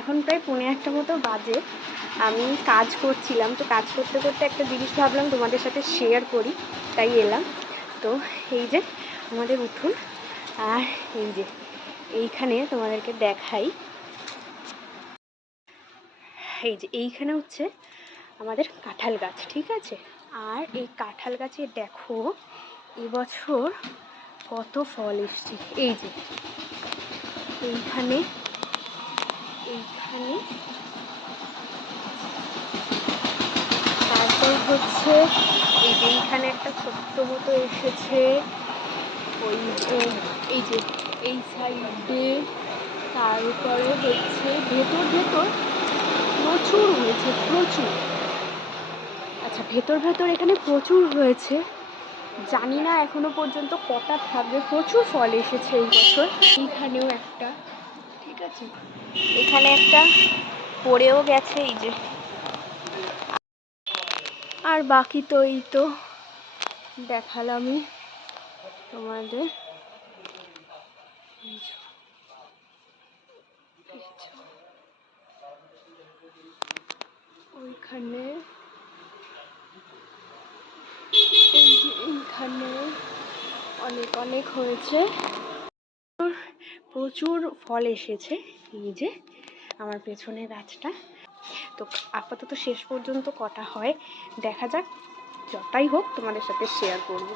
এখন প্রায় 1:45 মতো বাজে। আমি কাজ করছিলাম, তো কাজ করতে করতে একটা জিনিস ভাবলাম তোমাদের সাথে শেয়ার করি, তাই এলাম। তো এই যে আমাদের উঠুন, আর এই যে এইখানে তোমাদেরকে দেখাই, এই যে এইখানে হচ্ছে আমাদের কাঁঠাল গাছ, ঠিক আছে। আর এই কাঁঠাল গাছে দেখো এবছর কত ফল এসছে। এই যে এইখানে তারপর হচ্ছে এই যে এইখানে একটা ছোট্ট মতো এসেছে, ওই এই যে এই সাইডে। তারপরে হচ্ছে ভেতর প্রচুর হয়েছে, প্রচুর। আচ্ছা, ভেতর এখানে প্রচুর হয়েছে, জানি না এখনো পর্যন্ত কটা থাকবে। প্রচুর ফল এসেছে এই বছর। এইখানেও একটা, ঠিক আছে, এখানে একটা পড়েও গেছে, এই যে। আর বাকি তো এই তো দেখালামই তোমাদের। ওইখানে এই যে এইখানে অনেক হয়েছে, প্রচুর ফল এসেছে। এই যে আমার পেছনে গাছটা। তো আপাতত শেষ পর্যন্ত কটা হয় দেখা যাক, যটাই হোক তোমাদের সাথে শেয়ার করব।